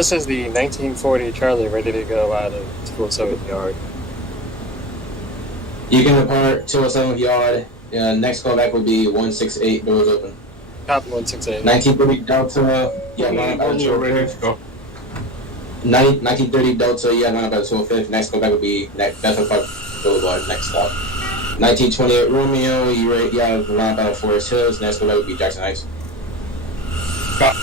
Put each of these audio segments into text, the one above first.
This is the 1940 Charlie ready to go out of 207th yard. You can depart 207th yard. Next callback will be 168, doors open. Copy 168. 1930 Delta, yeah, line up at the 205th. 1930 Delta, yeah, line up at the 205th. Next callback will be Bethel Park Boulevard, next stop. 1928 Romeo, yeah, line up at Forest Hills. Next callback will be Jackson Heights. Copy.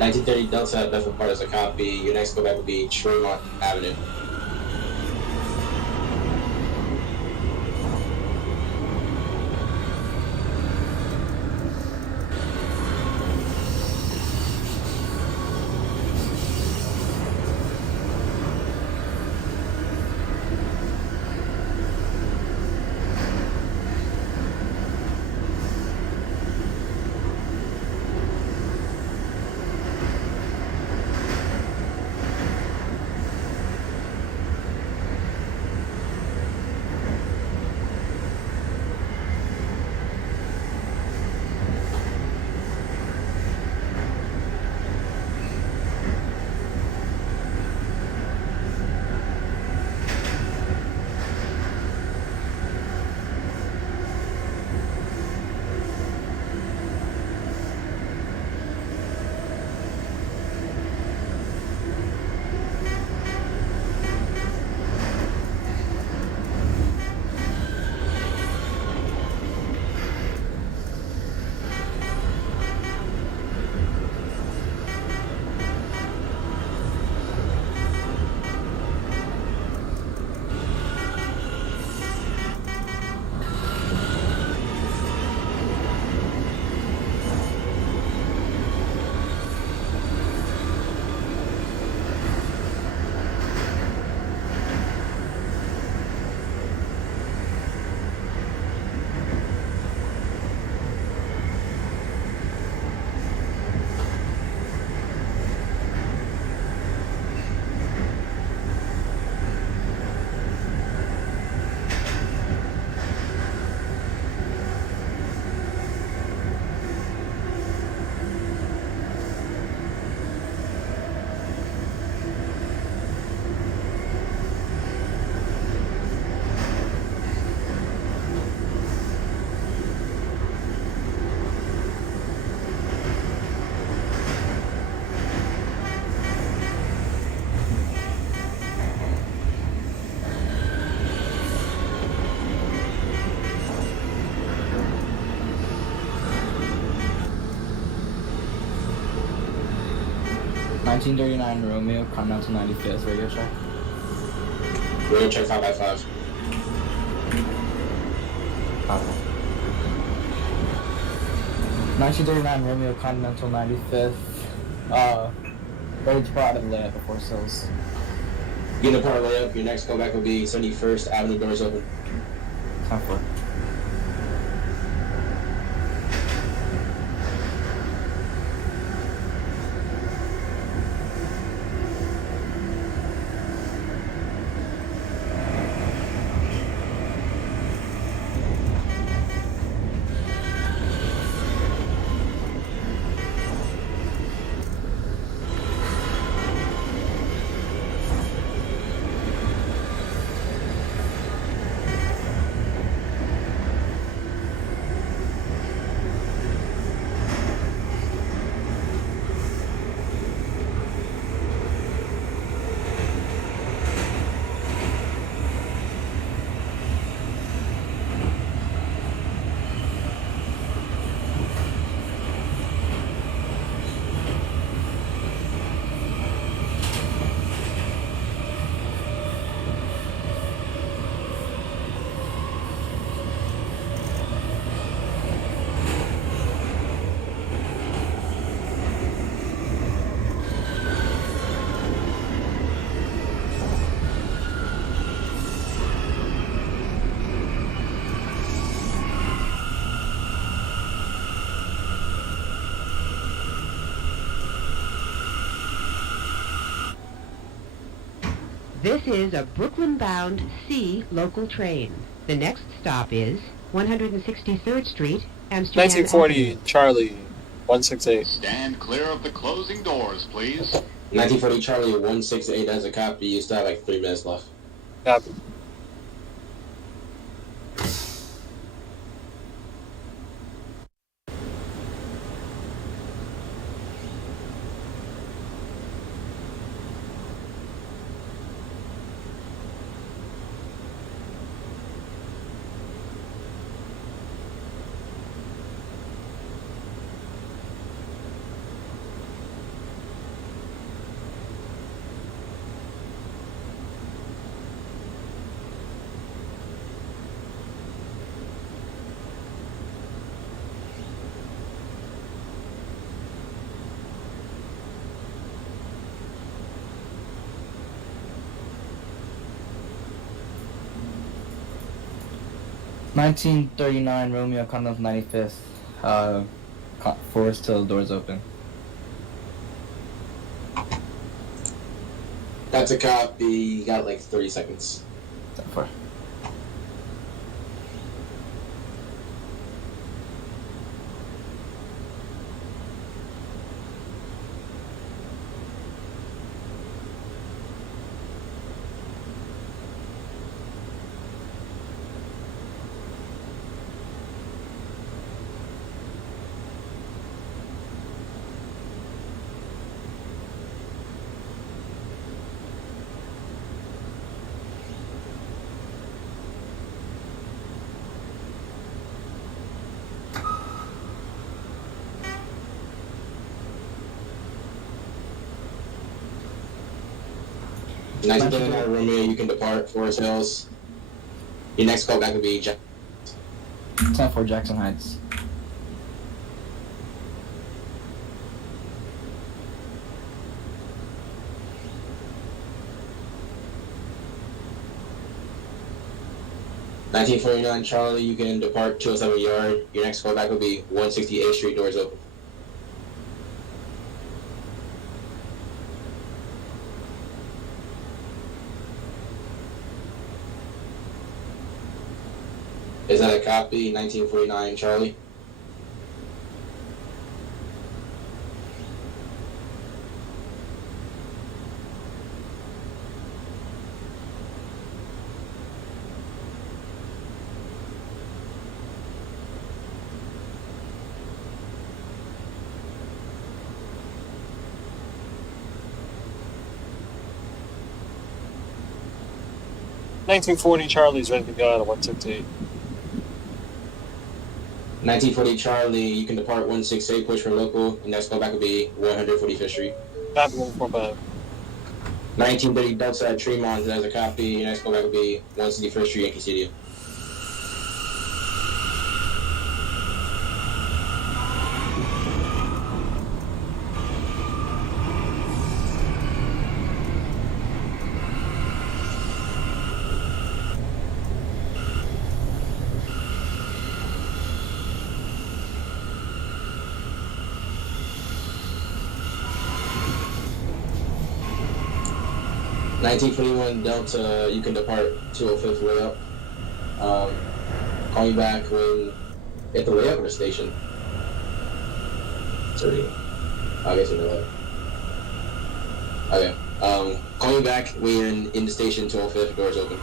$1930 Delta at Bethel Park as a copy. Your next callback will be Tremont Avenue. 1939 Romeo, Continental 95th, radio check. Radio check 5x5. Okay. 1939 Romeo, Continental 95th. Ready to go out of the layup before Sills. Get in the part layup. Your next callback will be 71st Avenue, doors open. 10-4. This is a Brooklyn-bound C local train. The next stop is 163rd Street, Amsterdam 1940 Avenue. Charlie 168. Stand clear of the closing doors, please. 1940 Charlie 168 has a copy. You still have like 3 minutes left. Copy. $19.39 Romeo, Continental 95th. Forest till doors open. That's a copy. You got like 30 seconds. 10-4. Nice to know, Romeo. You can depart Forest Hills. Your next callback will be 10-4 Jackson Heights. $19.49 Charlie. You can depart 207 Yard. Your next callback will be 168th Street, doors open. Is that a copy? 1949 Charlie. $19.40 Charlie's ready to go out of 168. 1940 Charlie, you can depart 168, push for local, and next callback will be 145th Street. Copy 145. 1930 Delta at Tremont has a copy. Your next callback will be 161st Street, Yankee Stadium. $19.21 Delta, you can depart 205th way up. Call me back when at the way up or the station. Sorry. I guess you're the Okay. Call me back when you're in the station, 205th, doors open.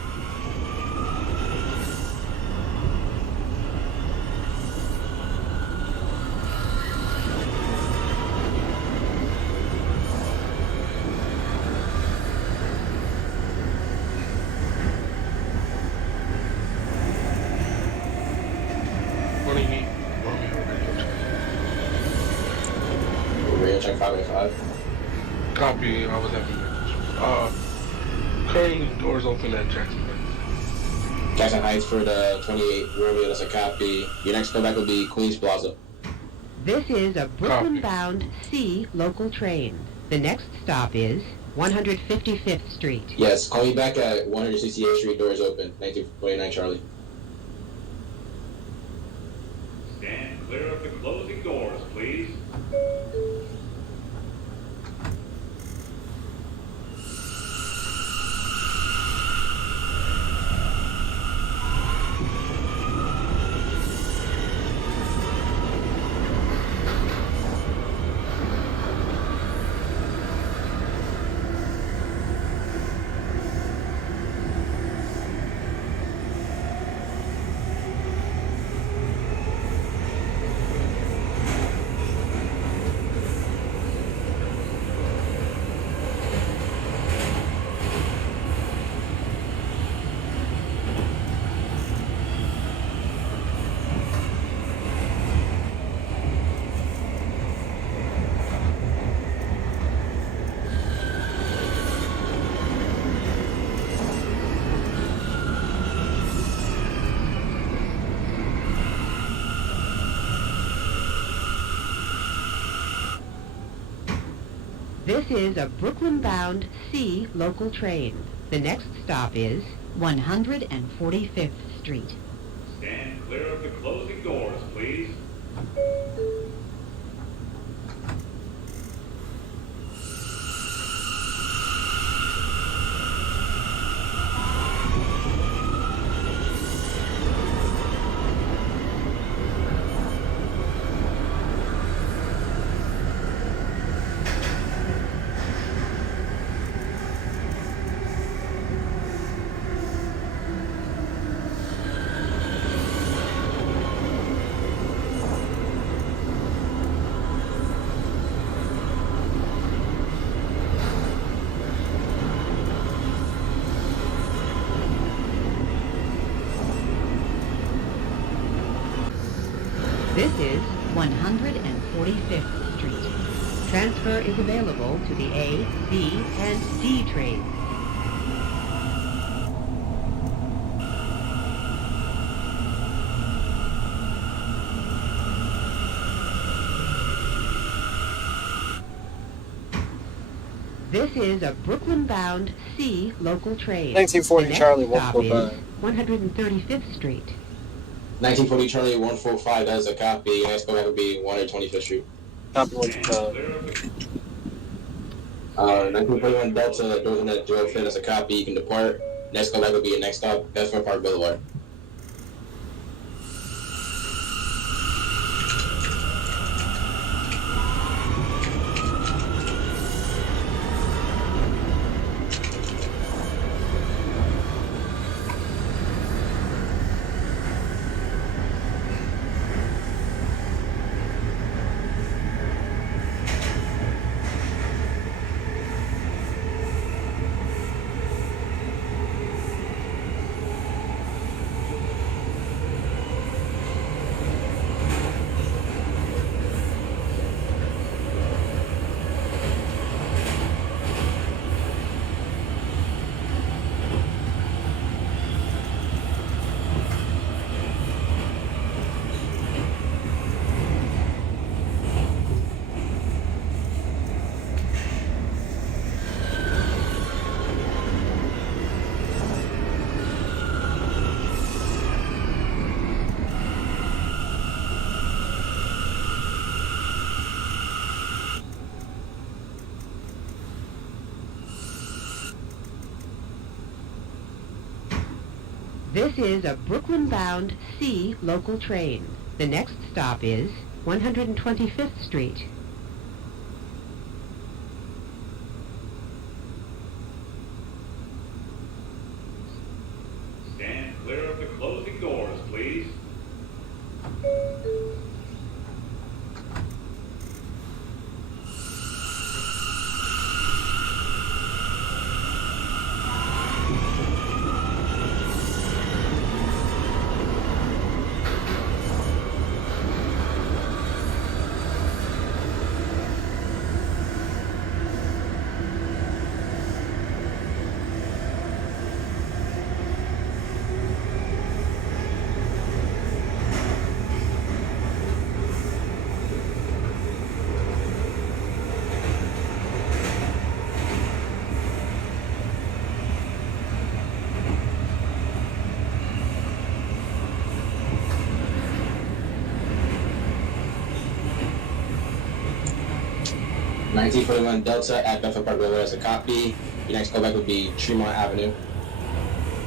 What do you need? Romeo radio check. Radio check 585. Copy. I was at the currently doors open at Jackson. Jackson Heights for the 28 Romeo, that's a copy. Your next callback will be Queens Plaza. This is a Brooklyn-bound C local train. The next stop is 155th Street. Yes, call me back at 168th Street, doors open. 1929 Charlie. Stand clear of the closing doors, please. This is a Brooklyn-bound C local train. The next stop is 145th Street. Stand clear of the closing doors, please. This is 145th Street. Transfer is available to the A, B, and D trains. This is a Brooklyn-bound C local train. 1940 The next Charlie, stop 145. is 135th Street. 1940 Charlie 145, that is a copy. Your next callback will be 125th Street. Copy Stand 125. clear of the 1941 Delta, doors on that Joe Finn, that's a copy. You can depart. Next callback will be your next stop, Bessemer Park Boulevard. This is a Brooklyn-bound C local train. The next stop is 125th Street. Stand clear of the closing doors, please. $19.41 Delta at Bedford Parkway as a copy. Your next callback would be Tremont Avenue.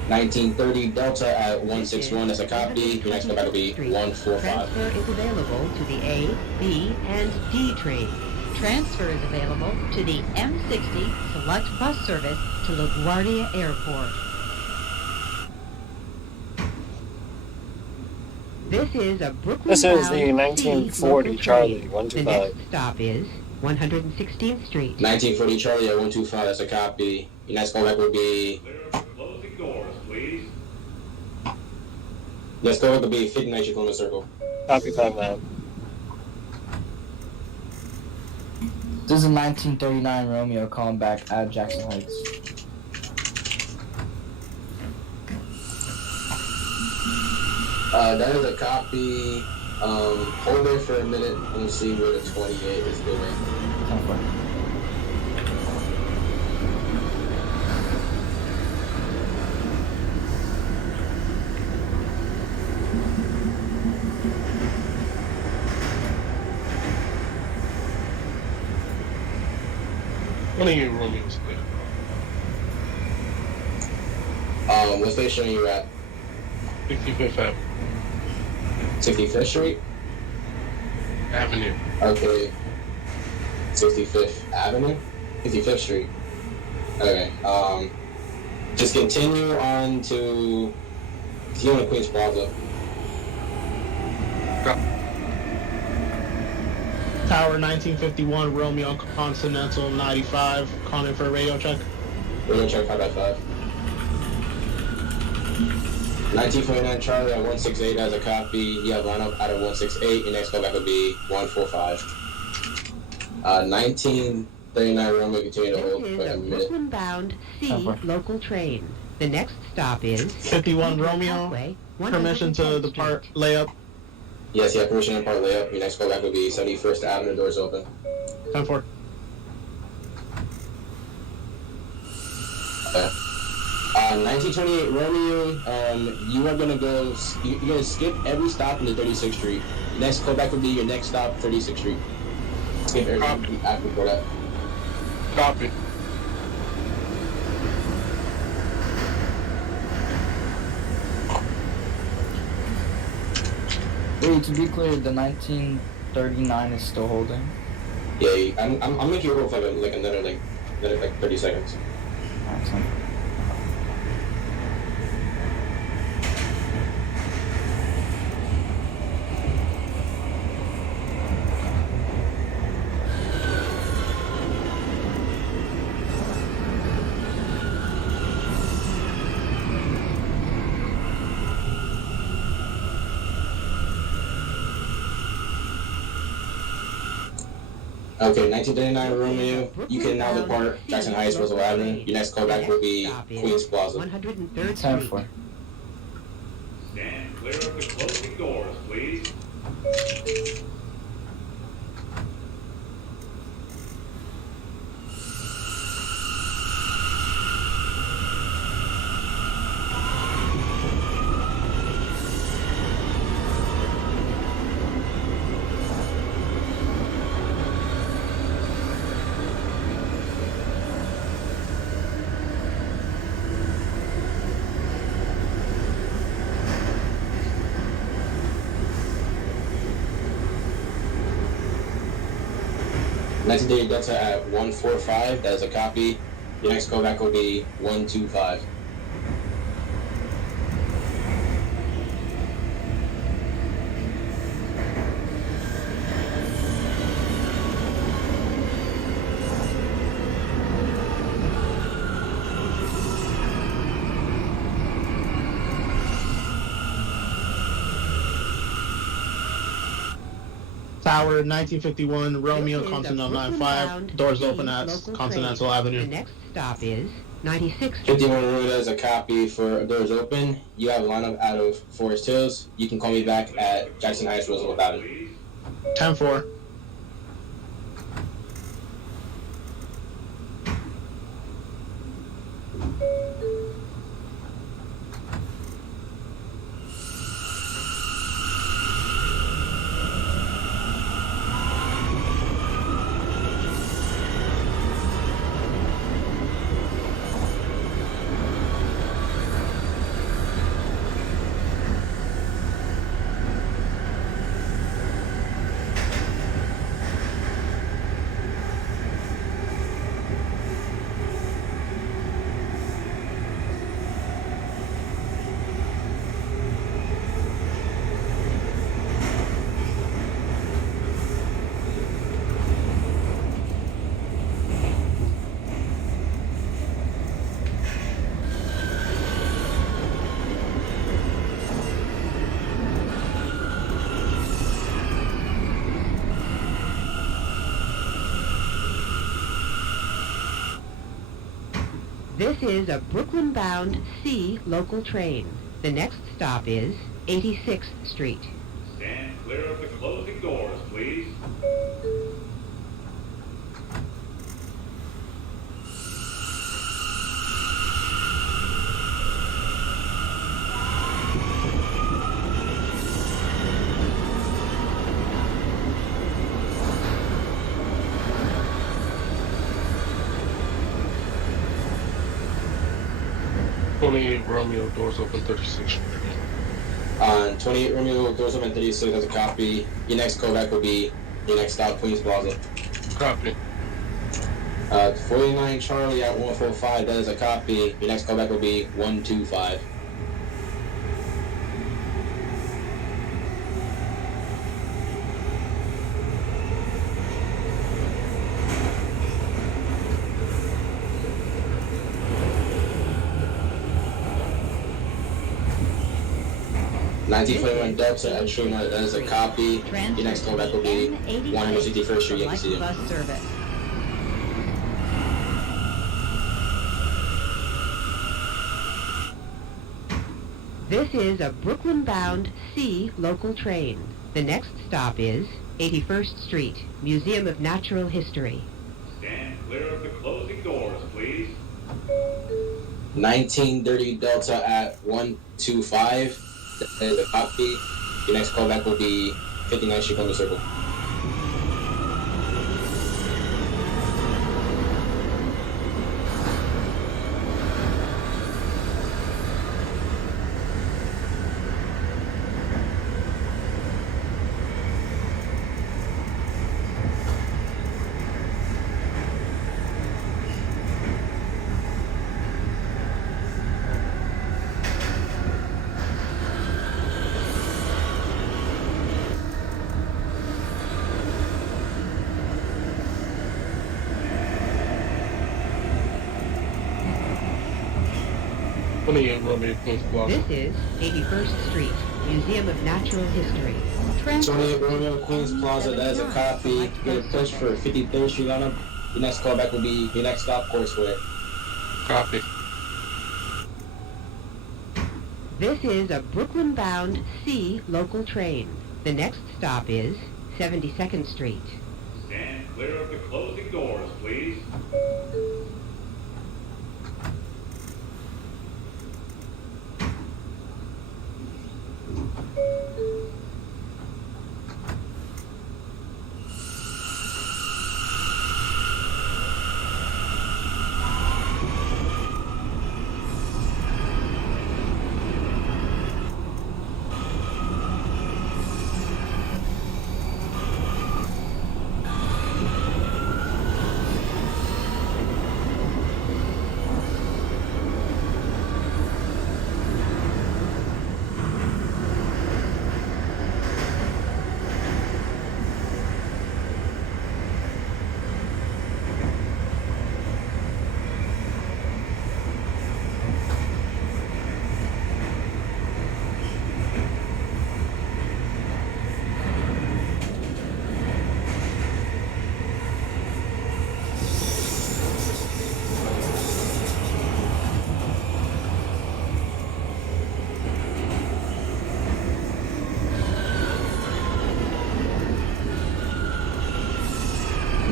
1930 Delta at 161 as a copy. Your next callback would be 145. Transfer is available to the A, B, and D train. Transfer is available to the M60 Select Bus Service to LaGuardia Airport. This is a Brooklyn-bound This is the C 1940 local Charlie, train. 125. The next stop is 116th Street. 1940 Charlie at 125 as a copy. Your next callback would be. Clear of the closing doors, please. Next callback would be 59 Chicona Circle. Copy 59. This is a 1939 Romeo calling back at Jackson Heights. That is a copy. Hold there for a minute and see where the 28 is doing. 10-4. One of your Romeos there. What station are you at? 65th Avenue. 65th Street? Avenue. Okay. 65th Avenue? 55th Street. Okay. Just continue on to Queens Plaza. Tower 1951, Romeo Continental 95, calling for a radio check. Radio check 5x5. 1949 Charlie at 168 as a copy. You have line up out of 168. Your next callback would be 145. 1939 Romeo continue to hold This for is a a minute. Brooklyn-bound C local train. The next stop is 51 Romeo, Parkway, permission to 110th depart Street. layup. Yes, you have permission to part layup. Your next callback would be 71st Avenue, doors open. 10-4. Okay. 1928 Romeo, you are gonna go, you're gonna skip every stop in the 36th Street. Next callback would be your next stop, 36th Street. Skip every after before that. Copy. Wait, to be clear, the 1939 is still holding. Yeah, I'm making you hold for another 30 seconds. Excellent. Okay, 1939 Romeo, you can now depart Jackson Heights, Roosevelt Avenue. Your next callback will be Queens Plaza. 103rd 10-4. Street. Stand clear of the closing doors, please. 1930 Delta at 145. That is a copy. Your next callback will be 125. Tower 1951 Romeo This is a Continental Brooklyn 95. bound Doors C open at local Continental train. Avenue. The next stop is 96th Street. 51 Road is a copy for Doors Open. You have a lineup out of Forest Hills. You can call me back at Jackson Heights, Roosevelt Avenue. 10-4. This is a Brooklyn-bound C local train. The next stop is 86th Street. Stand clear of the closing doors, please. Romeo, doors open 36th Street. On 28 Romeo, Doors Open 36, that's a copy. Your next callback will be your next stop, Queens Plaza. Copy. 49 Charlie at 145, that is a copy. Your next callback will be 125. This 1921 is Delta at Tremont, that is a copy. Your Transfer next to callback will the be M86 161st Street, Yankee Select Stadium. Bus Service. This is a Brooklyn-bound C local train. The next stop is 81st Street, Museum of Natural History. Stand clear of the closing doors, please. 1930 Delta at 125, that is a copy. Your next callback will be 59th Street, Columbus Circle. Romeo, Queens Plaza. This is 81st Street, Museum of Natural History. Transfer 28 Romeo, Queens Plaza, that is a copy. Get a push for 53rd Street lineup. Your next callback will be your next stop, Courseway. Copy. This is a Brooklyn-bound C local train. The next stop is 72nd Street. Stand clear of the closing doors, please.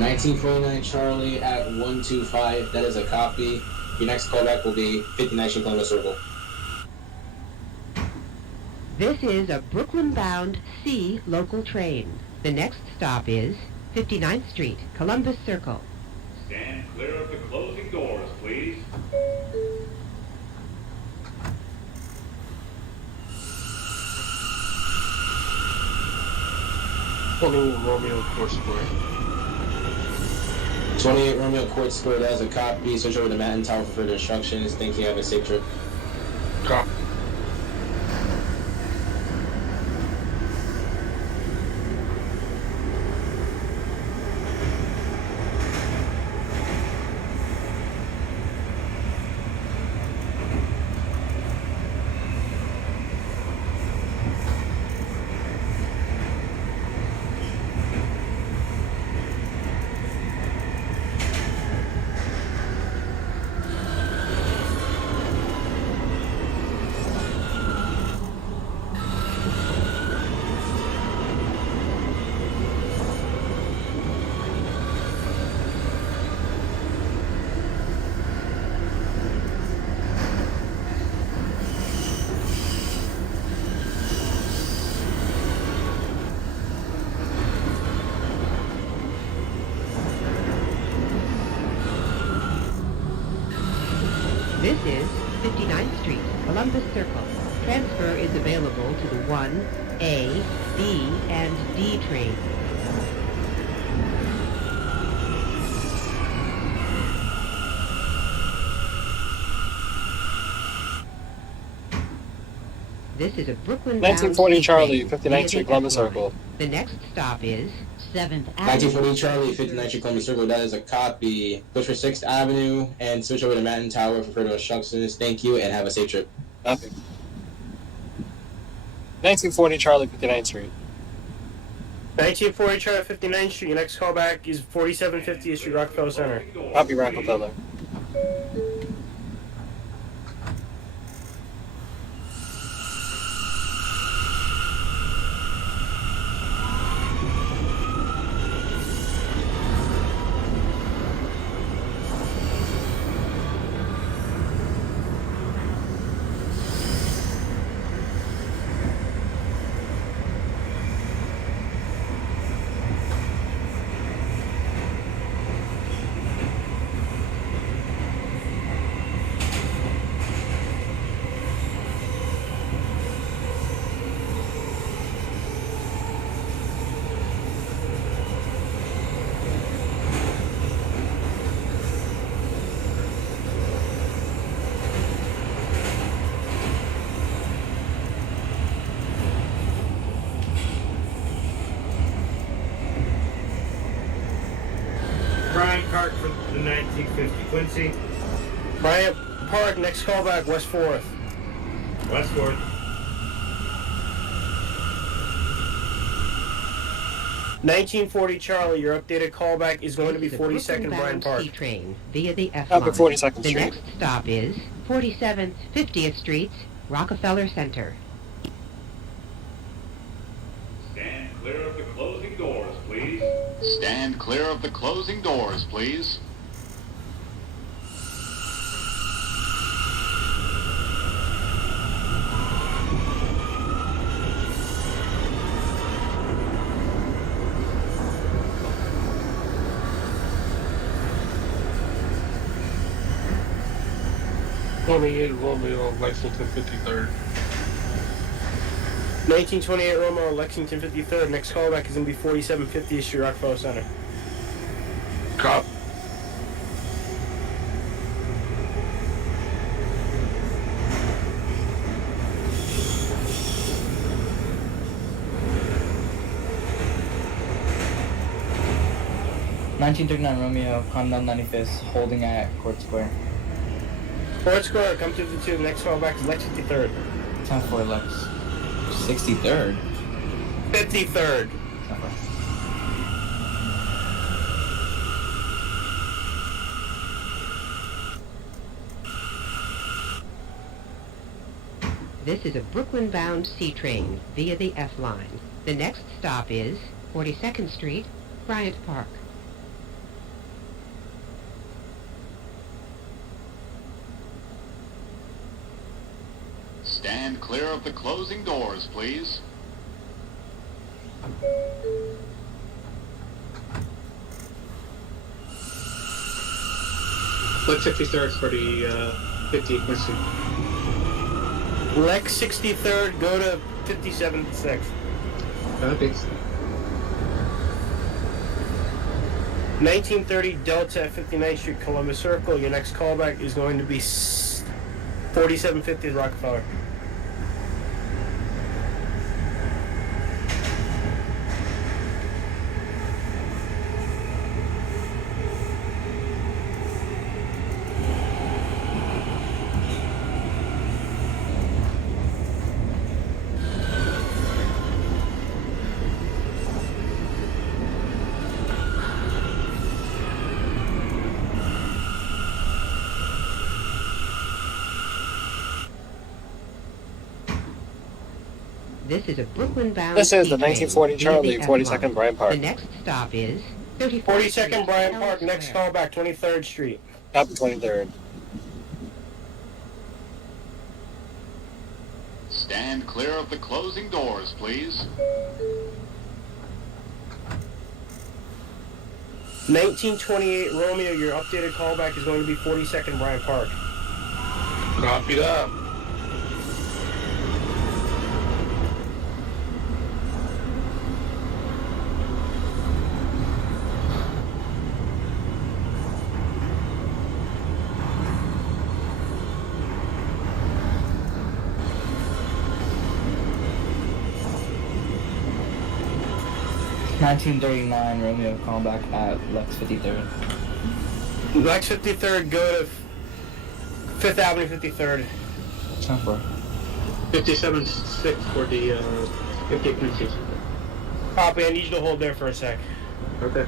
1949 Charlie at 125. That is a copy. Your next callback will be 59th Street Columbus Circle. This is a Brooklyn-bound C local train. The next stop is 59th Street, Columbus Circle. Stand clear of the closing doors, please. Romeo Court Square. 28 Romeo Court Square, that is a copy. Switch over to Manhattan Tower for further instructions. Thank you. Have a safe trip. Copy. This is 59th Street, Columbus Circle. Transfer is available to the 1A, B, and D train. This is a Brooklyn 1940 Charlie, 59th via Street, the Columbus F line. Circle. The next stop is 7th Avenue. 1940 Charlie, 59th Street Columbus Circle, that is a copy. Push for 6th Avenue and switch over to Manhattan Tower for further instructions. Thank you and have a safe trip. Copy. 1940 Charlie, 59th Street. 1940 Charlie, 59th Street. Your next callback is 4750th Street, Rockefeller Center. Copy, Rockefeller. Bryant Park for the 1950. Quincy, Bryant Park, next callback, West 4th. Westport. 1940 Charlie, your updated callback is going to be This is a 42nd Bryant Brooklyn-bound Park. C train via the F Copy, line. 42nd The Street. next stop is 47th, 50th Street, Rockefeller Center. Stand clear of the closing doors, please. Stand clear of the closing doors, please. Romeo, Lexington 53rd. 1928 Romeo, Lexington 53rd. Next callback is going to be 4750th Street, Rockefeller Center. Cop. $1939 Romeo, come down 95th, holding at Court Square. Court Square, come to the tube. Next callback is Lexington 3rd. Time for Lex. 63rd? 53rd. Okay. This is a Brooklyn-bound C train via the F line. The next stop is 42nd Street, Bryant Park. clear of the closing doors, please. Lex 63rd for the 50 Quincy. Lex 63rd, go to 57th 6th. Okay. 1930 Delta at 59th Street, Columbus Circle. Your next callback is going to be 4750 Rockefeller. This is a Brooklyn-bound This is the C train 1940 via Charlie, the 42nd F-line. Bryant Park. The next stop is 42nd Bryant Park, next callback 23rd Street. Copy 23rd. Stand clear of the closing doors, please. 1928 Romeo, your updated callback is going to be 42nd Bryant Park. Copy that. $19.39 Romeo callback at Lex 53rd. Lex 53rd, go to 5th Avenue 53rd. 57 6 for the 50 Quincy. Copy, I need you to hold there for a sec. Okay.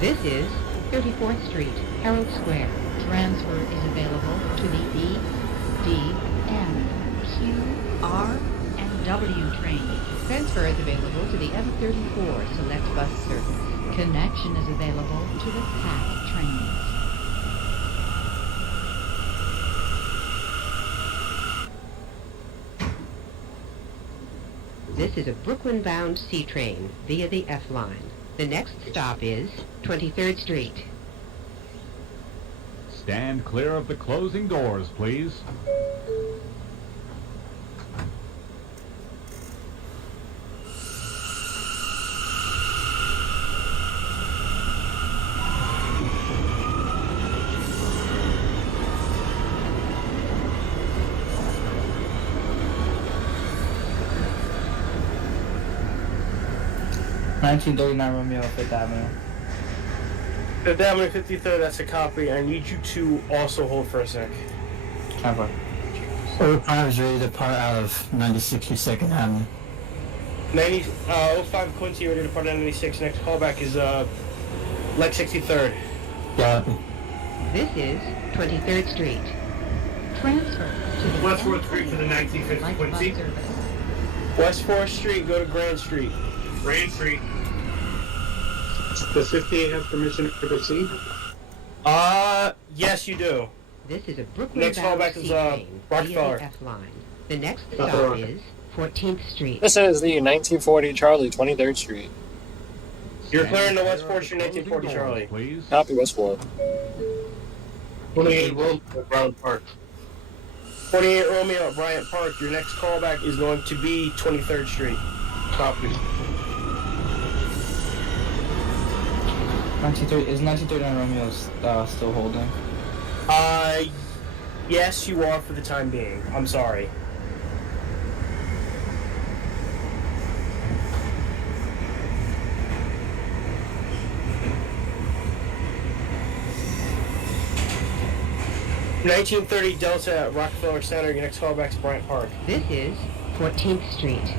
This is 34th Street, Herald Square. Transfer is available to the E, D, M, Q, R, and W trains. Transfer is available to the M34 Select Bus Service. Connection is available to the PATH trains. This is a Brooklyn-bound C train via the F-line. The next stop is 23rd Street. Stand clear of the closing doors, please. $19.39 Romeo, 5th Avenue. 5th Avenue 53rd, that's a copy. I need you to also hold for a sec. Transfer. 05 is ready to depart out of 96 Avenue. 05 Quincy, ready to depart at 96. Next callback is Lex 63rd. Yeah. This is 23rd Street. Transfer to the West 4th Street for the 1950 Select Bus Quincy. Service. West 4th Street, go to Grand Street. Grand Street. Does 58 have permission to proceed? Yes, you do. This is a Next Brooklyn-bound callback C is train via Rockefeller. the F-line. The next Rockefeller. stop is 14th Street. This is the 1940 Charlie, 23rd Street. You're clearing the West 4th Street, 1940 Charlie. Please. Copy West 4th. 28 Romeo at Bryant Park. 28 Romeo at Bryant Park. Your next callback is going to be 23rd Street. Copy. 1939 Romeo still holding? Yes, you are for the time being. I'm sorry. $1930 Delta at Rockefeller Center. Your next callback is Bryant Park. This is 14th Street.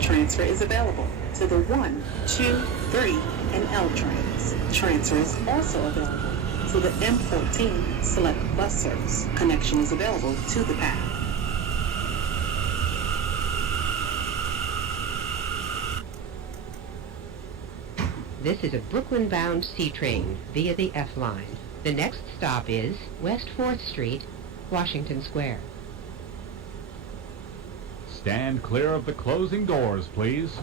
Transfer is available to the 1, 2, 3, and L trains. Transfer is also available to the M14 Select Bus Service. Connection is available to the path. This is a Brooklyn-bound C train via the F line. The next stop is West 4th Street, Washington Square. Stand clear of the closing doors, please.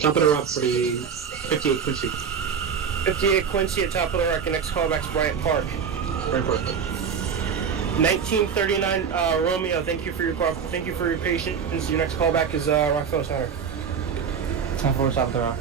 Top of the rock for the 58 Quincy. 58 Quincy at top of the rock. Your next callback's Bryant Park. Bryant Park. 1939 Romeo. Thank you for your patience. Your next callback is Rockefeller Center. 10-4, top of the rock.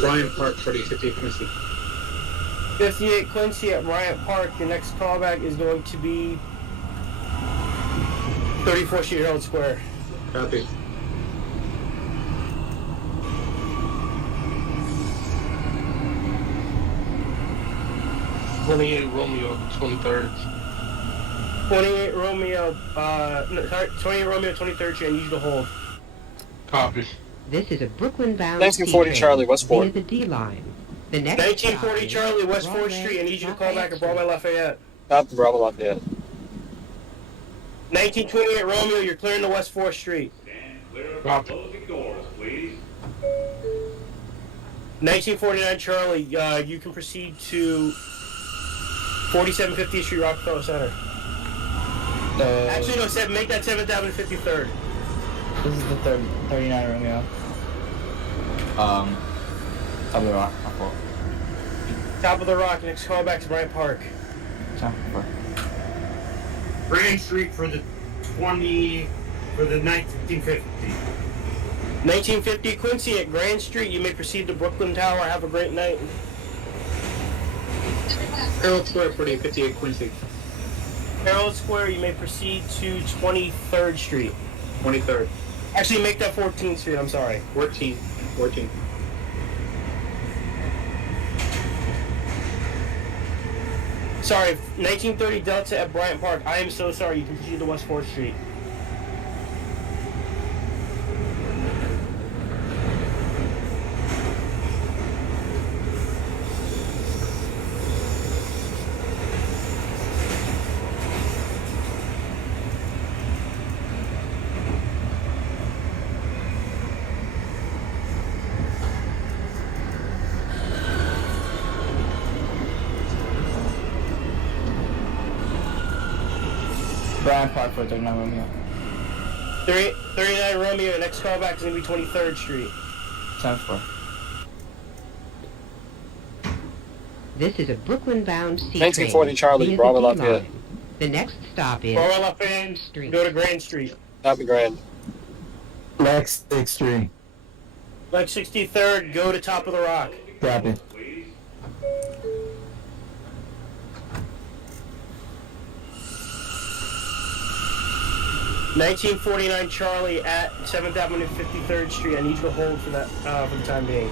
Bryant Park for the 58 Quincy. 58 Quincy at Bryant Park. Your next callback is going to be 34th Street, Herald Square. Copy. Romeo, 23rd. 28 Romeo, 23rd Street. I need you to hold. Copy. This is a Brooklyn-bound 1940 Charlie, West 4th. via the D line. The next 1940 stop Charlie, is West 4th Broadway, Street. I need you to call back at Lafayette Broadway Lafayette. Top of Bravo Lafayette. 1928 Romeo, you're clearing the West 4th Street. Stand clear of the closing doors, please. 1949 Charlie, you can proceed to 4750th Street, Rockefeller Center. Actually, no, make that 7th Avenue 53rd. This is the 39 Romeo. Top of the rock. Top of the rock, next callback to Bryant Park. Grand Street for the 1950. 1950 Quincy at Grand Street. You may proceed to Brooklyn Tower. Have a great night. Herald Square for the 58 Quincy. Herald Square, you may proceed to 23rd Street. 23rd. Actually, make that 14th Street, I'm sorry. 14. Sorry, 1930 Delta at Bryant Park. I am so sorry. You can proceed to West 4th Street. Bryant Park for 39 Romeo. 39 Romeo, next callback is going to be 23rd Street. 10-4. This is a Brooklyn-bound C 1940 Charlie, via Bravo the D Lafayette. line. The next stop is Bravo Lafayette, Grand Street. go to Grand Street. Top of Grand. Lex 6th Street. Lex 63rd, go to Top of the Rock. Copy. 1949 Charlie at 7th Avenue 53rd Street. I need you to hold for that for the time being.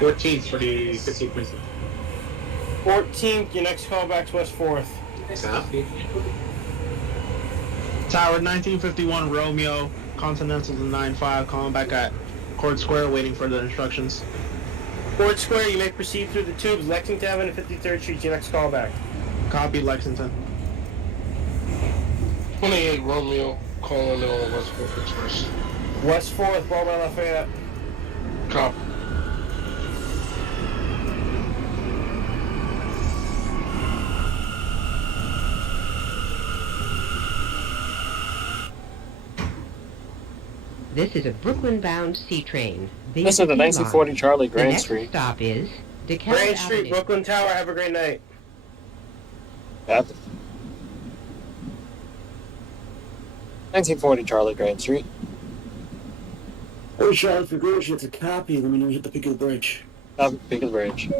$14 for the 15 Quincy. 14th, your next callback's West 4th. Copy. Tower 1951 Romeo, Continental to 95, calling back at Court Square, waiting for the instructions. Ford Square, you may proceed through the tubes. Lexington Avenue, 53rd Street, your next callback. Copy, Lexington. 28 Romeo, calling in on West 4th Express. West 4th, Broadway Lafayette. Copy. This is a Brooklyn-bound C train. This is the 1940 Charlie Grand Street. The next stop is DeKalb Grand Street, Avenue. Brooklyn Tower. Have a great night. Yep. 1940 Charlie Grand Street. Hey, Charlie, for Greenwich, it's a copy. Let me know you hit the peak of the bridge. Peak of the bridge.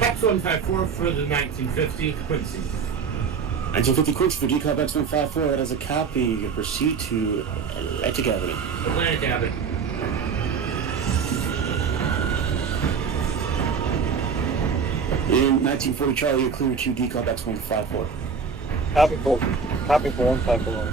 X154 for the 1950 Quincy. 1950 Quincy for DCOB X154. That is a copy. You proceed to Atlantic Avenue. Atlantic Avenue. In 1940 Charlie, you're clear to DCOB X154. Copy for 154.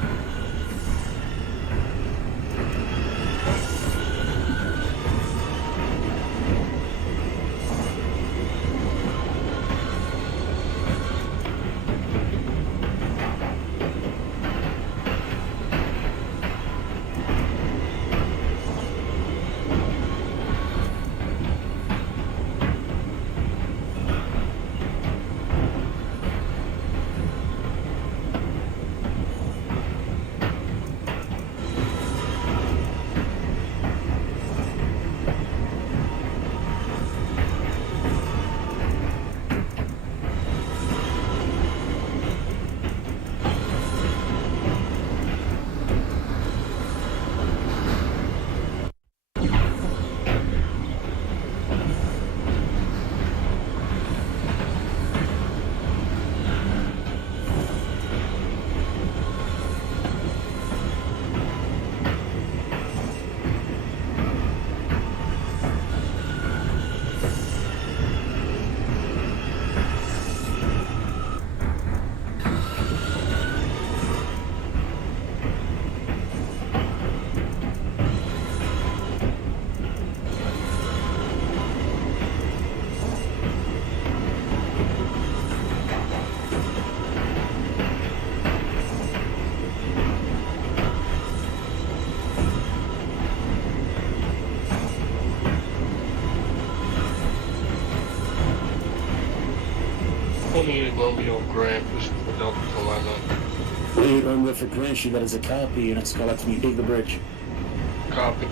Romeo Grant, pushing for Delta Carolina. 28 Romeo for Greenwich, that is a copy. And it's called out to me, Big the Bridge. Copy.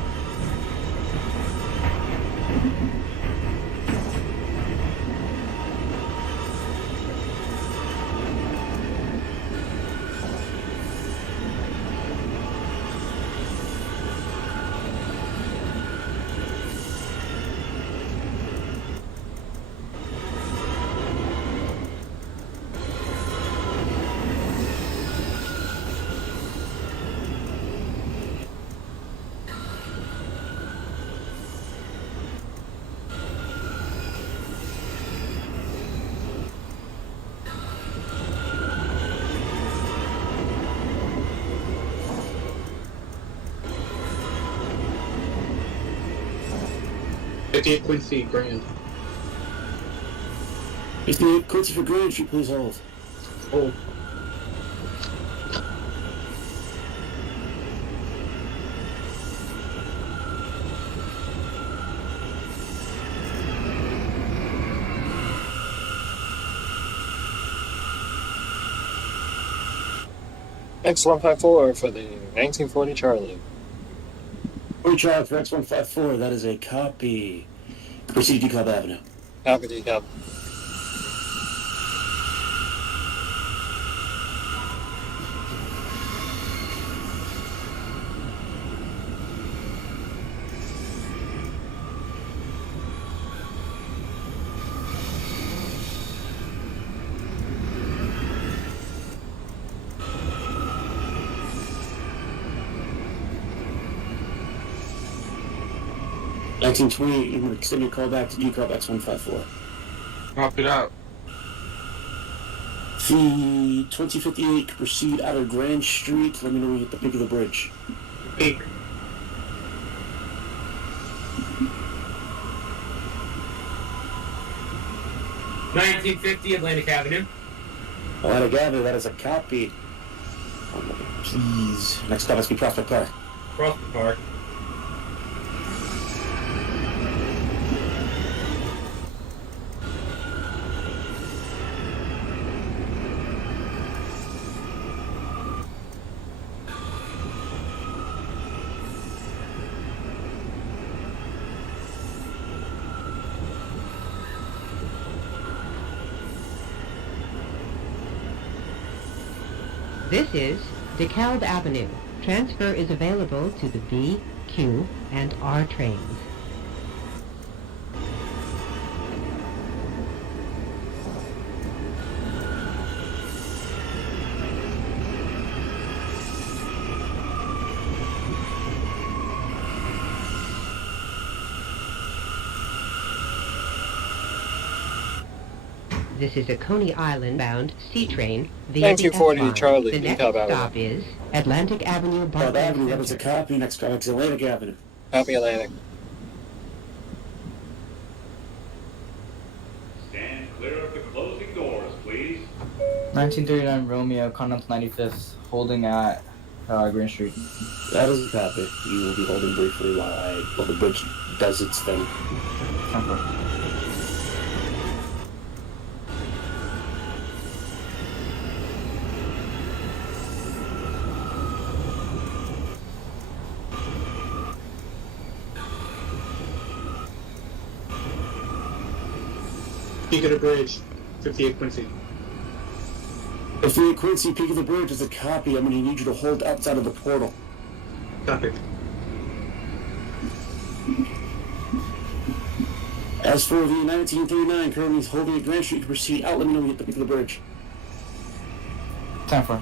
58 Quincy, Grand. 58 Quincy for Grand Street, please hold. Hold. X154 for the 1940 Charlie. 40 Charlie for X154, that is a copy. Proceed to DeKalb Avenue. Copy DeKalb. $19.28, you're going to extend your call back to DeKalb X154. Copy that. The 2058 can proceed out of Grand Street. Let me know when you hit the peak of the bridge. Peak. $1950 Atlantic Avenue. Atlantic Avenue, that is a copy. Oh, jeez. Next stop must be Prospect Park. Prospect Park. This is DeKalb Avenue. Transfer is available to the B, Q, and R trains. This is a Coney Island-bound C train via the 1940 S-line. Charlie, The next DeKalb Avenue. stop is Atlantic Avenue, DeKalb Barclays Avenue, that is a Center. copy. Next stop is Atlantic Avenue. Copy Atlantic. Stand clear of the closing doors, please. 1939 Romeo, Continental 95th, holding at Grand Street. That is a copy. You will be holding briefly while the bridge does its thing. Temporary. Peak of the bridge, 58 Quincy. 58 Quincy, peak of the bridge is a copy. I'm going to need you to hold outside of the portal. Copy. As for the 1939, currently holding at Grand Street, to proceed out. Let me know when you hit the peak of the bridge. 10-4.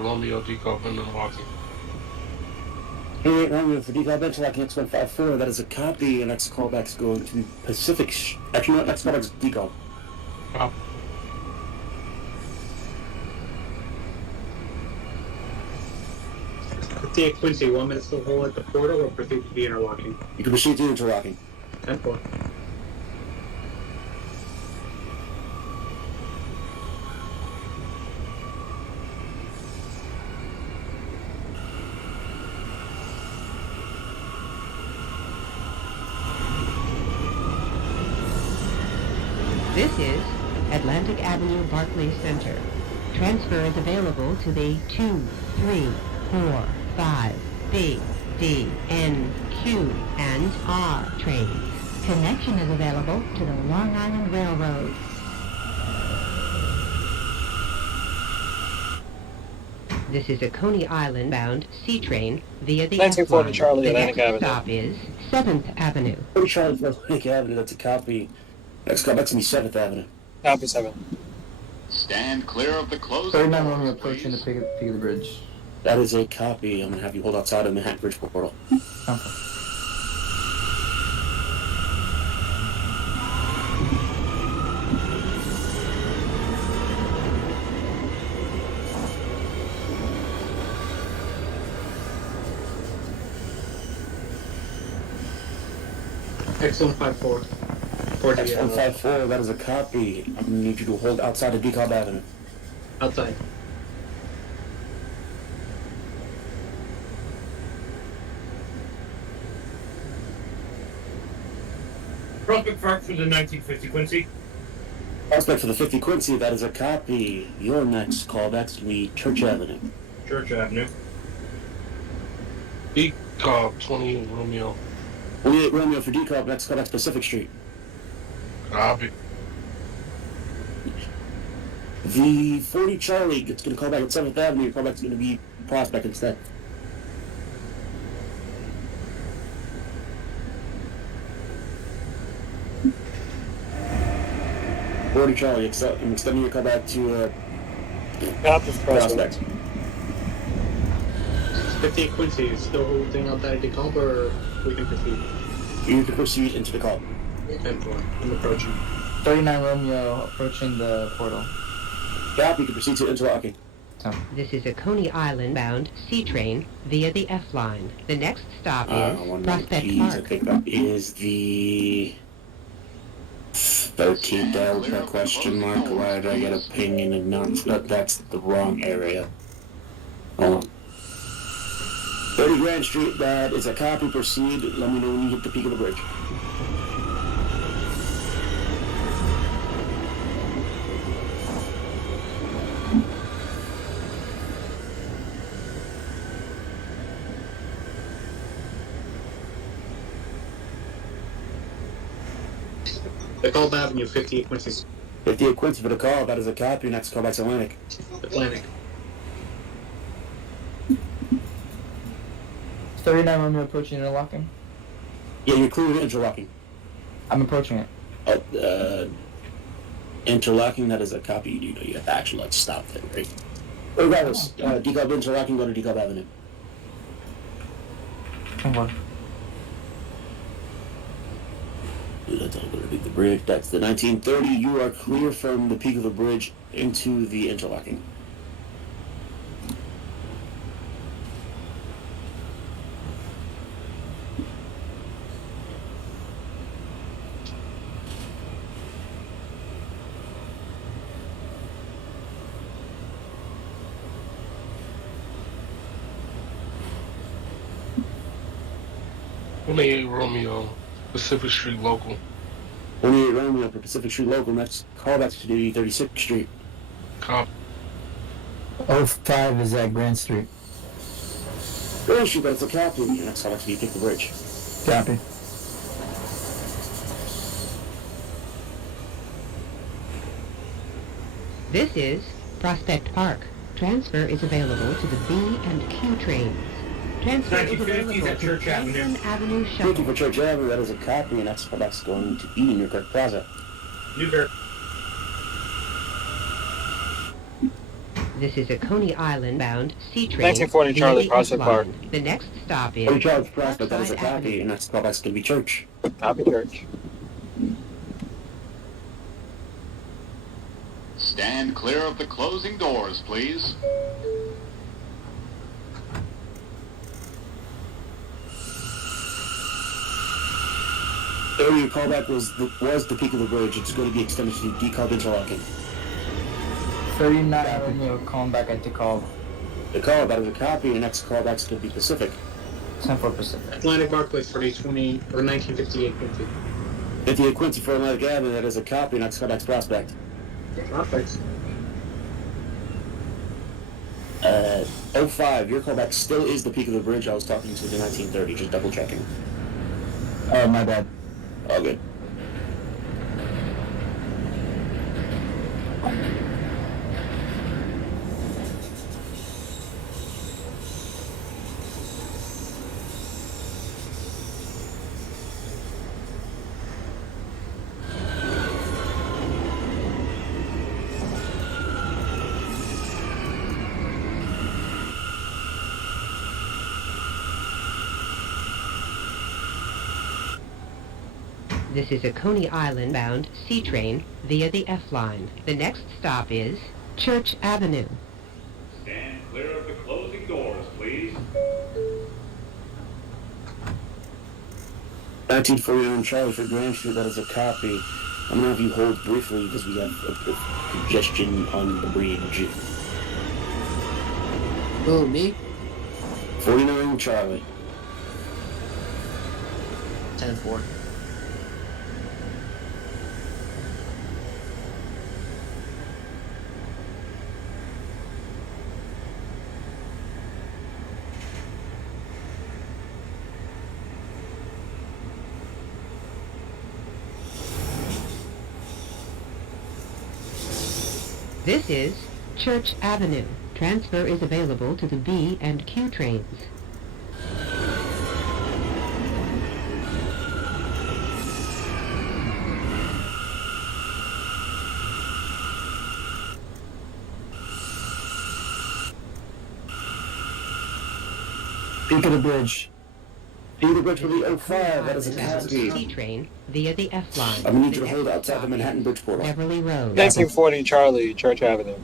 Romeo, DeKalb, and Milwaukee. 88 Romeo for DeKalb Interlocking X154. That is a copy. And next callback is going to Pacific. Actually, no, next callback is DeKalb. Copy. Fifty-eight Quincy, 1 minute still hold at the portal or proceed to the interlocking? You can proceed to interlocking. 10-4. This is Atlantic Avenue, Barclays Center. Transfer is available to the 2, 3, 4, 5, B, D, N, Q, and R trains. Connection is available to the Long Island Railroad. This is a Coney Island bound C train via the 1940 F-line. Charlie, The Atlantic next Avenue. stop is 7th Avenue. 40 Charlie for Atlantic Avenue, that's a copy. Next call back to me, 7th Avenue. Copy 7. Stand clear of the closing 39 doors, Romeo approaching the please. peak of the bridge. That is a copy. I'm going to have you hold outside of the Manhattan Bridge portal. Okay. X154. 40 X154, that is a copy. I'm going to need you to hold outside of DeKalb Avenue. outside. Prospect Park for the 1950 Quincy. Prospect for the 50 Quincy, that is a copy. Your next callback's going to be Church Avenue. Church Avenue. DeKalb 28 Romeo. 28 Romeo for DeKalb, next callback's Pacific Street. Copy. The 40 Charlie is going to call back at 7th Avenue. Your callback's going to be Prospect instead. Charlie, I'm extending your callback to Prospect. 58 Quincy is still holding outside of DeKalb, or we can proceed? You can proceed into the call. 10-4. I'm approaching. 39 Romeo approaching the portal. Gap, you can proceed to interlocking. This is a Coney Island bound C train via the F-line. The next stop is Prospect Park. I think that is the 13th Delta question mark. Why did I get a ping and a nonce? That's the wrong area. Hold on. 30 Grand Street, that is a copy. Proceed. Let me know when you hit the peak of the bridge. DeKalb Avenue, 58 Quincy. 58 Quincy for the call. That is a copy. Next call back to Atlantic. Atlantic. 39 Romeo approaching interlocking. Yeah, you're clear to interlocking. I'm approaching it. Interlocking, that is a copy. You know, you have to actually like stop there, right? Regardless, DeKalb interlocking, go to DeKalb Avenue. Come on. That's all going to be the bridge. That's the 1930. You are clear from the peak of the bridge into the interlocking. Romeo, Pacific Street Local. 28 Romeo for Pacific Street Local. Next callback to the 36th Street. Copy. 05 is at Grand Street. Grand Street, but it's a copy. Next callback to be Pick the Bridge. Copy. This is Prospect Park. Transfer is available to the B and Q trains. Transfer is 1950s available at to Church Avenue. Franklin Avenue Looking Shuttle. for Church Avenue, that is a copy, and that's callback's going to be Newkirk Plaza. Newkirk. This is a Coney Island bound C train. 1940 Charlie, via the Prospect F-line. Park. The next stop is 40 Charlie Prospect, that is a Parkside copy, Avenue. and that's callback's going to be Church. Copy Church. Stand clear of the closing doors, please. Earlier callback was the peak of the bridge. It's going to be extended to DeKalb interlocking. 39 Romeo calling back at DeKalb. The callback is a copy, and the next callback's going to be Pacific. 10-4 Pacific. Atlantic Barclays, 3020, or 1958 Quincy. 58 Quincy for Atlantic Avenue, that is a copy, and next callback's Prospect. Prospects. 05, your callback still is the peak of the bridge. I was talking to the 1930, just double checking. Oh, my bad. All good. This is a Coney Island-bound C train via the F line. The next stop is Church Avenue. Stand clear of the closing doors, please. 1949 Charlie for Grand Street, that is a copy. I'm gonna have you hold briefly because we have a congestion on the bridge. Who, me? 49 Charlie. 10-4. This is Church Avenue. Transfer is available to the B and Q trains. Peak of the bridge. Peak of the bridge for the 05, that is a copy. C train via the F line. I'm gonna need you to hold outside the Manhattan Bridge portal. Beverly Road. 1940 Charlie, Church Avenue.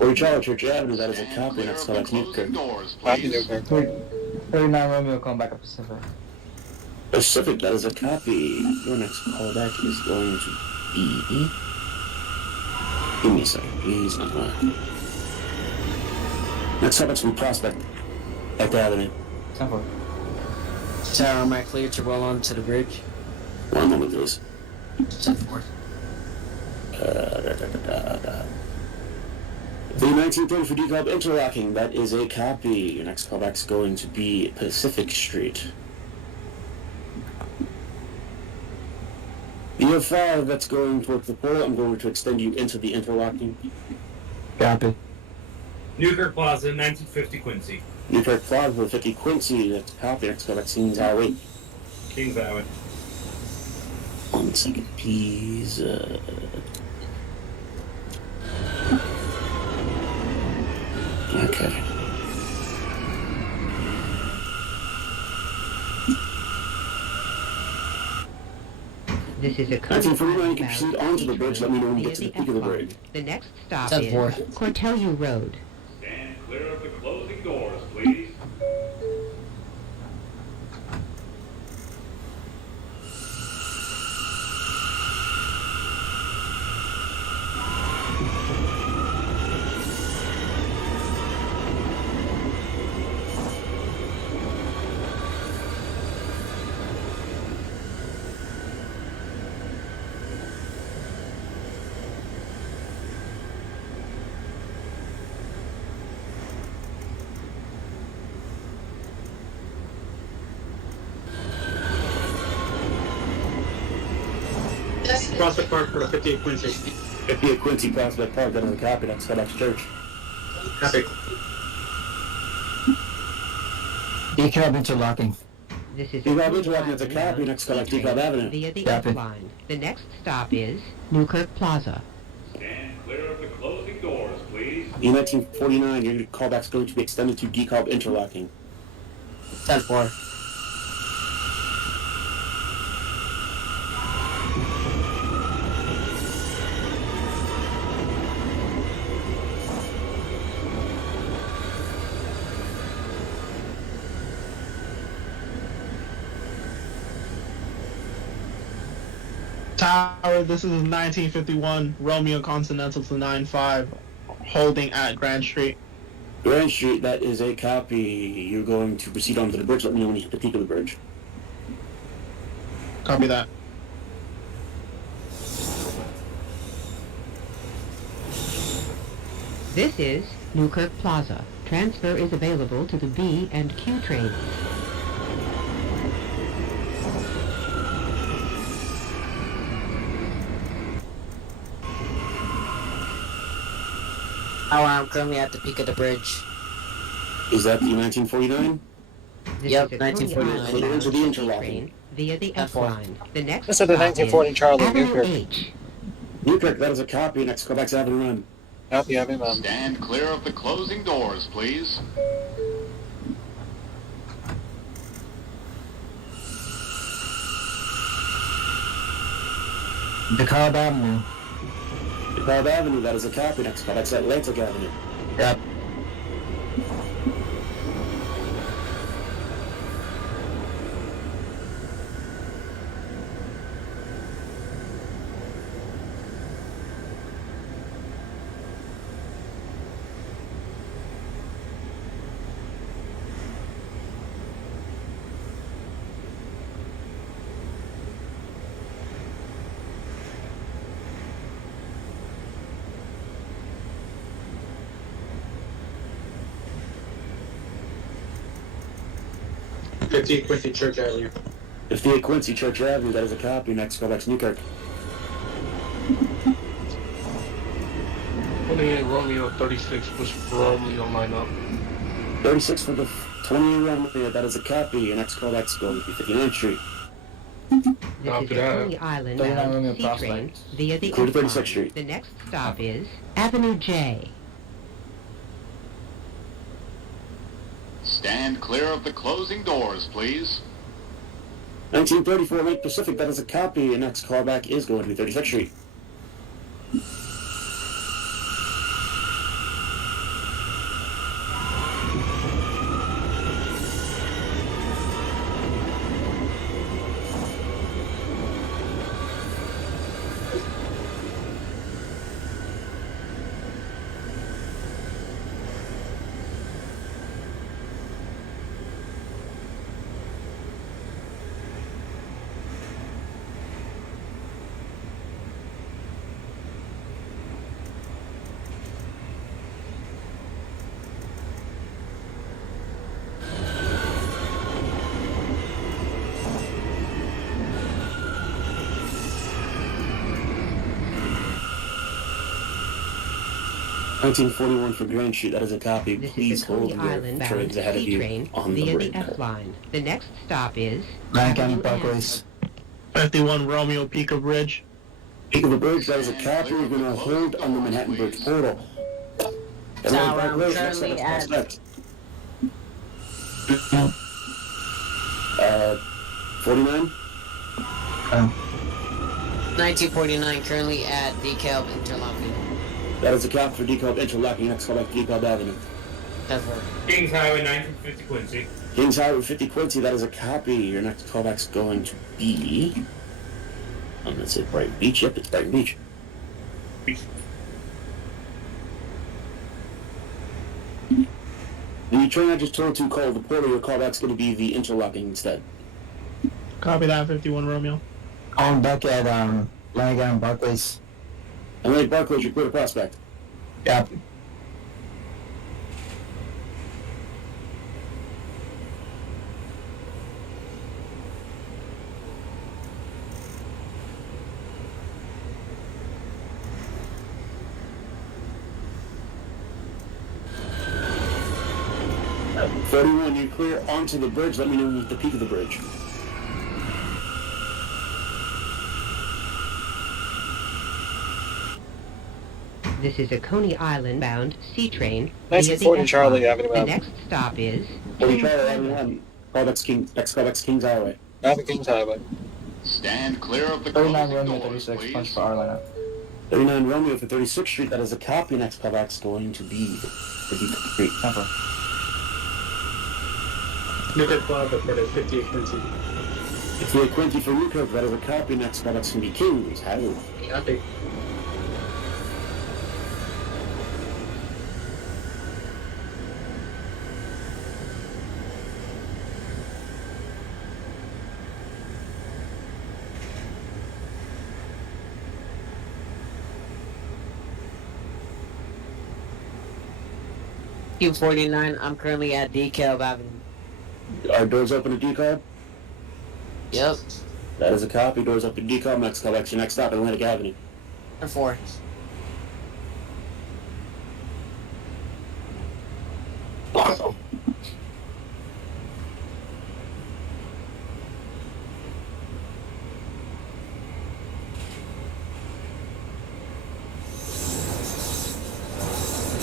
40 Charlie, Church Avenue, that is a copy. Next call, that's Newkirk. Copy Newkirk. 39 Romeo, come back up Pacific. Pacific, that is a copy. Your next callback is going to be... Give me a second, please. Next callback's from Prospect. At Avenue. 10-4. Tower, am I clear to roll on to the bridge? One moment, please. 10-4. The 1930 for decal interlocking, that is a copy. Your next callback's going to be Pacific Street. The 05 that's going towards the portal, I'm going to extend you into the interlocking. Copy. Newkirk Plaza, 1950 Quincy. Newkirk Plaza, 50 Quincy, that's a copy. Next callback's Kings Highway. Kings Highway. 1 second, please. Okay. This is a 1949, you can proceed onto the bridge. Let me know when you get to the peak of the bridge. The next stop 10-4. is Cortellia Road. Stand clear of the closing doors, please. Prospect Park for 58 Quincy. 58 Quincy, Prospect Park, that is a copy. That's FedEx Church. Copy. Decal interlocking. This is Decal interlocking, that's a copy. Next call, Decal Avenue. via the Copy. F line. The next stop is Newkirk Plaza. Stand clear of the closing doors, please. In 1949, your callback's going to be extended to decal interlocking. 10-4. Tower, this is 1951 Romeo Continental to 9-5, holding at Grand Street. Grand Street, that is a copy. You're going to proceed onto the bridge. Let me know when you hit the peak of the bridge. Copy that. This is Newkirk Plaza. Transfer is available to the B and Q trains. I'm currently at the peak of the bridge. Is that the 1949? Yep, This is a 1949. Coney Into the Island interlocking. train via the F F4. line. The next This is the stop 1940 Charlie, Avenue Newkirk. H. Newkirk, that is a copy. Next callback's Avenue Run. Copy Avenue. Stand clear of the closing doors, please. DeKalb Avenue. DeKalb Avenue, that is a copy. Next call, that's Atlantic Avenue. Yep. Quincy Church Avenue. 58 Quincy Church Avenue, that is a copy. Next call, that's Newkirk. 28 Romeo 36 was Romeo lineup. 36 for the 28 Romeo, that is a copy. Your next call, that's going to be 59th Street. This After is a that, Coney Island 39 bound Romeo C Prospect. train via the Go to F line. 36th Street. The next stop is Avenue J. Stand clear of the closing doors, please. 1934 Lake Pacific, that is a copy. Your next callback is going to be 36th Street. $19.41 for Grand Street, that is a copy. This Please is a Coney hold your Island bound trains ahead of C you train on the via the brake. F line. The next stop is Atlantic Avenue Avenue N. Parkways. 51 Romeo Pico Bridge. Peak of the bridge, that is a copy. You're going to hold on the Manhattan Bridge portal. Tower, I'm Parkway, next currently stop is at- Prospect. 49? 1949, currently at DeKalb Interlocking. That is a copy for DeKalb Interlocking. Next call back to DeKalb Avenue. That's right. Kings Highway 1950 Quincy. Kings Highway 50 Quincy, that is a copy. Your next callback's going to be... let's say Brighton Beach. Yep, it's Brighton Beach. The train I just told to call the portal, your callback's going to be the interlocking instead. Copy that, 51 Romeo. Calling back at Atlantic Avenue Parkways. Atlantic Barclays, your clear to Prospect. Yep. Uh, 41, you're clear onto the bridge. Let me know when you're at the peak of the bridge. This is a Coney Island bound C train via the 1940 F Charlie line. Avenue. The next stop is 40 Charlie Avenue. Callback's next callback's Kings Highway. Kings Highway. Stand clear of the 39 closing Romeo doors, 36, please. punch for our lineup. 39 Romeo for 36th Street. That is a copy. Next callback's going to be 50th Street. Temper. Newkirk Plaza for the 58 Quincy. 58 Quincy for Newkirk. That is a copy. Next callback's going to be Kings Highway. Copy. Q49, I'm currently at DeKalb Avenue. Are doors open to DeKalb? Yep. That is a copy. Doors open to DeKalb. Next callback's your next stop, Atlantic Avenue. 4.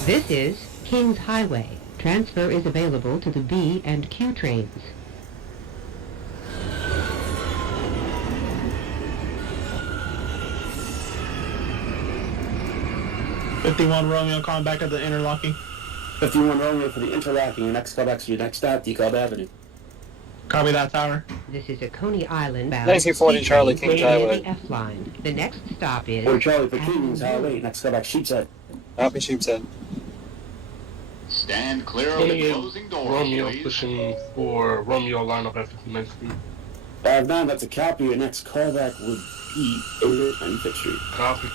This is Kings Highway. Transfer is available to the B and Q trains. 51 Romeo, calling back at the interlocking. 51 Romeo for the interlocking. Your next callback to your next stop, DeKalb Avenue. Copy that, tower. This is a Coney Island bound 1940 Charlie, Kings Highway. the F line. The next stop is 40 Charlie for Kings Highway. Next callback, Sheepshead. Copy, Sheepshead. Stand clear of the 28 closing doors, Romeo please. pushing for Romeo lineup at 59th Street. 59, that's a copy. Your next callback would be 95th Street. Copy.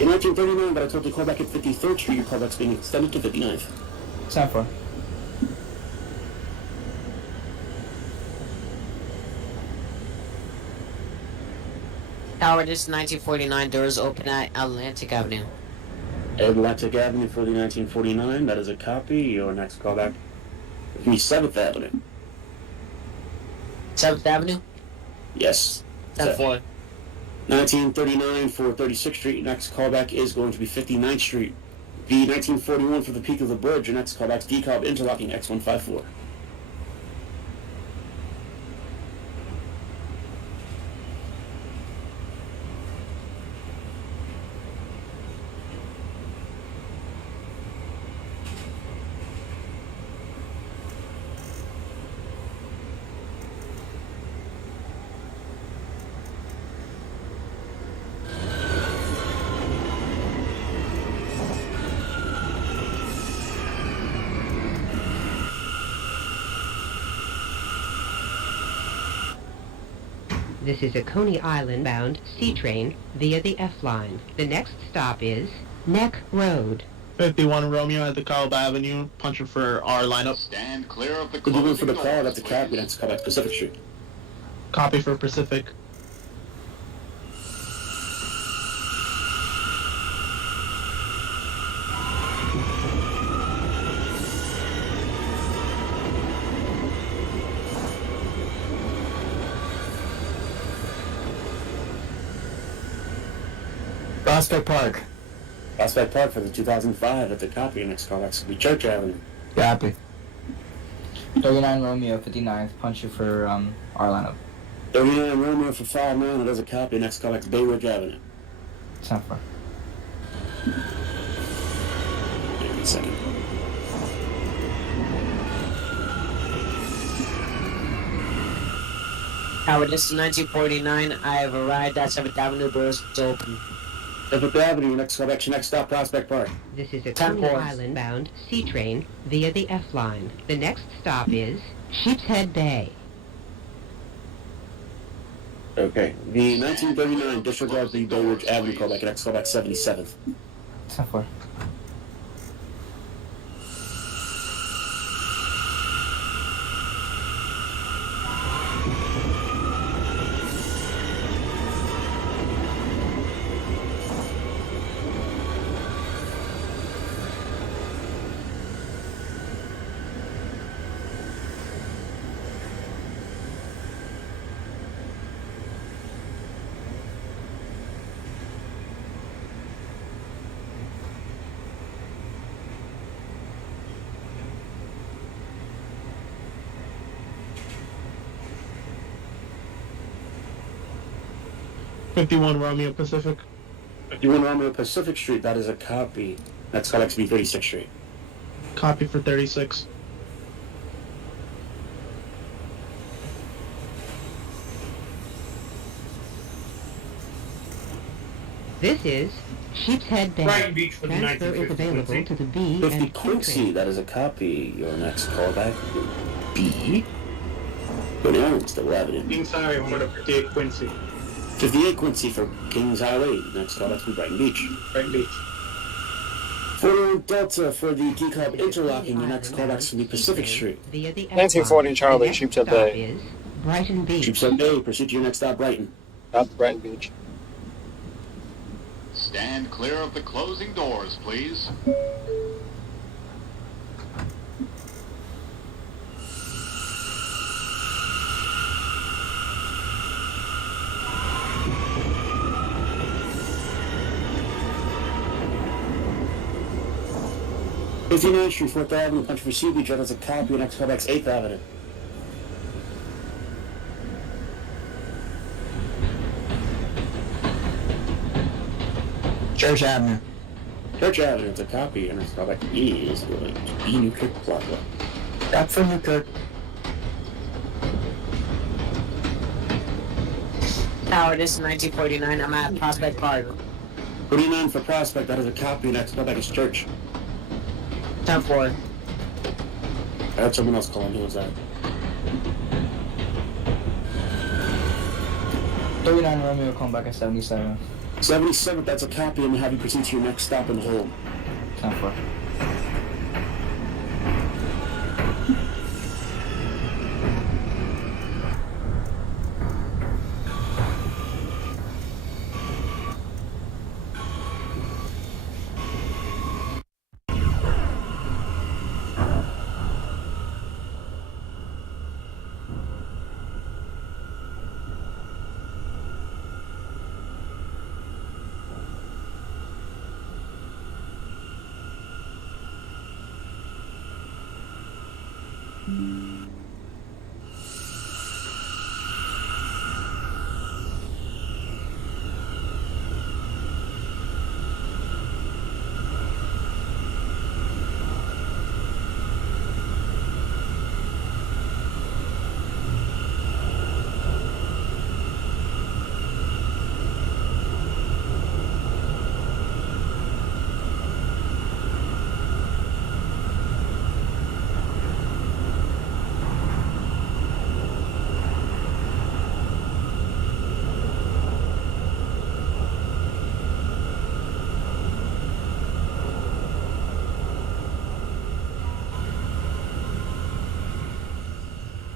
In 1939, but I told you to call back at 53rd Street. Your callback's being extended to 59th. 10-4. Tower, this is 1949. Doors open at Atlantic Avenue. Atlantic Avenue for the 1949, that is a copy. Your next callback would be 7th Avenue. 7th Avenue? Yes. 10-4. 1939 for 36th Street. Next callback is going to be 59th Street. The 1941 for the Peak of the Bridge. Your next callback's DeKalb interlocking X154. This is a Coney Island bound C train via the F line. The next stop is Neck Road. 51 Romeo at the DeKalb Avenue, punching for our lineup. Stand clear of the Good to closing for the doors, call, that's a copy. please. Next callback Pacific Street. Copy for Pacific. Prospect Park. Prospect Park for the 2005 at the copy. Next callback's going to be Church Avenue. Copy. 39 Romeo, 59th, punch you for our lineup. 39 Romeo for 59, that is a copy. Next callback's Bay Ridge Avenue. 10-4. Give me a second. Tower, this is 1949. I have arrived at 7th Avenue. Doors open. 7th Avenue, your next callback, your next stop, Prospect Park. This is a 10 Coney points. Island bound C train via the F line. The next stop is Sheepshead Bay. Okay. The 1939 disregard the Bay Ridge Avenue callback, next callback 77th. 10-4. '51 Romeo Pacific. 51 Romeo Pacific Street, that is a copy. Next callback's be 36th Street. Copy for 36. This is Sheepshead Bay. Brighton Beach for the Transfer is 1950 available Quincy. to the B 50 and C Quincy, train. that is a copy. Your next callback would be 29, still Avenue. Kings Highway, 158 Quincy. 58 Quincy for Kings Highway. Next callback's be Brighton Beach. Brighton Beach. 41 Delta for the DeKalb interlocking. Your next callback's going to be Pacific Street. Via the F 1940 line. Charlie, The next Sheepshead stop Bay. is Brighton Beach. Sheepshead Bay, proceed to your next stop, Brighton. Out to Brighton Beach. Stand clear of the closing doors, please. '59th Street, 4th Avenue, punch for Sea Beach. That is a copy. Your next callback's 8th Avenue. Church Avenue. Church Avenue, it's a copy, and it's callback is going to be Newkirk Plaza. Back from Newkirk. Tower, this is 1949. I'm at Prospect Park. 49 for Prospect, that is a copy, next callback is Church. 10-4. I heard someone else calling, who was that? 39 Romeo calling back at 77. 77th, that's a copy, and have you proceed to your next stop and hold. 10-4.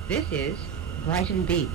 This is Brighton Beach.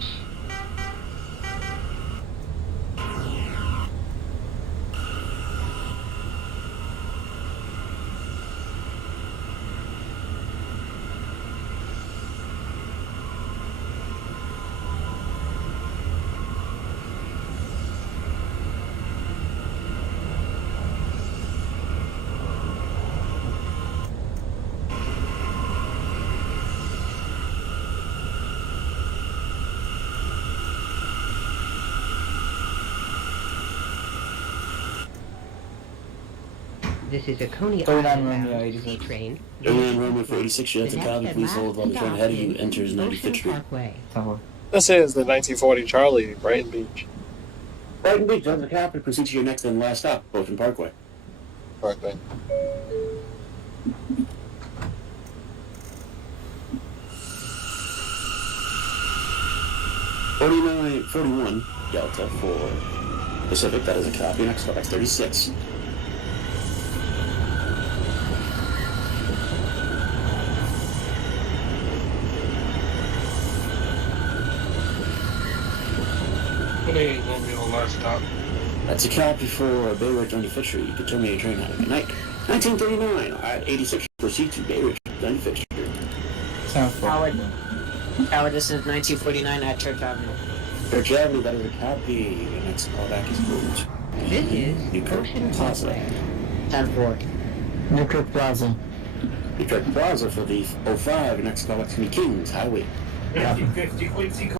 This is a Coney 39 Island Romeo, bound 86. C train. 39 Romeo for 86, you have The to next copy, and please last hold while the train stop ahead of you is enters 95th Ocean Street. Parkway. 10-4. This is the 1940 Charlie, Brighton Beach. Brighton Beach, that's a copy, proceed to your next and last stop, Ocean Parkway. Parkway. .41 Delta for Pacific, that is a copy, next stop, 36. Romeo last stop. That's a copy for Bay Ridge 95th Street. You can terminate your train at good night. 1939 at 86, proceed to Bay Ridge 95th Street. 10-4. Tower, this is 1949 at Church Avenue. Church Avenue, that is a copy. Your next callback is moved. This is Newkirk Ocean Plaza. Parkway. 10-4. Newkirk Plaza. Newkirk Plaza for the 05. Your next callback is going to be Kings Highway. 1950 Quincy